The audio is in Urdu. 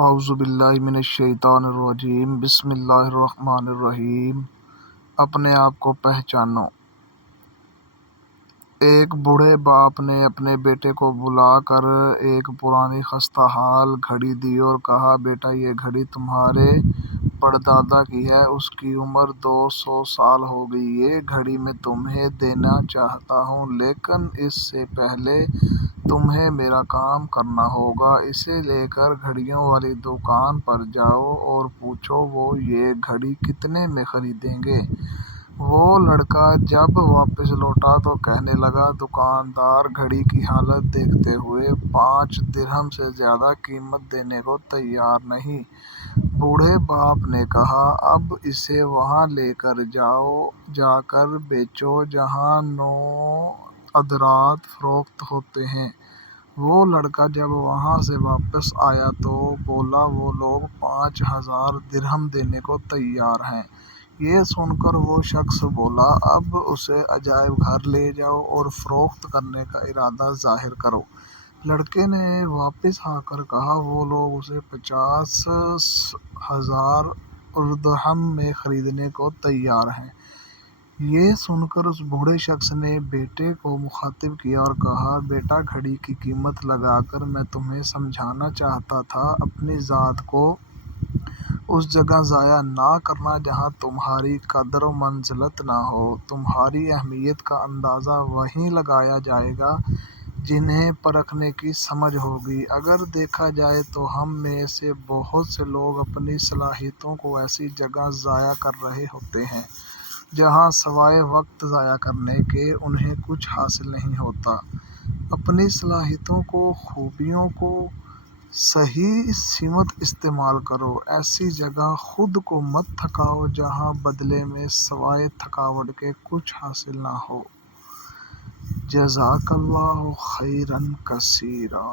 اعوذ باللہ من الشیطان الرجیم بسم اللہ الرحمن الرحیم۔ اپنے آپ کو پہچانو۔ ایک بوڑھے باپ نے اپنے بیٹے کو بلا کر ایک پرانی خستہ حال گھڑی دی اور کہا، بیٹا یہ گھڑی تمہارے پردادا کی ہے، اس کی عمر 200 سال ہو گئی۔ یہ گھڑی میں تمہیں دینا چاہتا ہوں، لیکن اس سے پہلے تمہیں میرا کام کرنا ہوگا۔ اسے لے کر گھڑیوں والی دکان پر جاؤ اور پوچھو وہ یہ گھڑی کتنے میں خریدیں گے۔ وہ لڑکا جب واپس لوٹا تو کہنے لگا، دکاندار گھڑی کی حالت دیکھتے ہوئے 5 درہم سے زیادہ قیمت دینے کو تیار نہیں۔ بوڑھے باپ نے کہا، اب اسے وہاں لے کر جا کر بیچو جہاں 9 ادرات فروخت ہوتے ہیں۔ وہ لڑکا جب وہاں سے واپس آیا تو بولا، وہ لوگ 5000 درہم دینے کو تیار ہیں۔ یہ سن کر وہ شخص بولا، اب اسے عجائب گھر لے جاؤ اور فروخت کرنے کا ارادہ ظاہر کرو۔ لڑکے نے واپس آ کر کہا، وہ لوگ اسے 50,000 درہم میں خریدنے کو تیار ہیں۔ یہ سن کر اس بوڑھے شخص نے بیٹے کو مخاطب کیا اور کہا، بیٹا گھڑی کی قیمت لگا کر میں تمہیں سمجھانا چاہتا تھا، اپنی ذات کو اس جگہ ضائع نہ کرنا جہاں تمہاری قدر و منزلت نہ ہو۔ تمہاری اہمیت کا اندازہ وہیں لگایا جائے گا جنہیں پرکھنے کی سمجھ ہوگی۔ اگر دیکھا جائے تو ہم میں سے بہت سے لوگ اپنی صلاحیتوں کو ایسی جگہ ضائع کر رہے ہوتے ہیں جہاں سوائے وقت ضائع کرنے کے انہیں کچھ حاصل نہیں ہوتا۔ اپنی صلاحیتوں کو، خوبیوں کو صحیح سمت استعمال کرو۔ ایسی جگہ خود کو مت تھکاؤ جہاں بدلے میں سوائے تھکاوٹ کے کچھ حاصل نہ ہو۔ جزاک اللہ خیرا کثیرا۔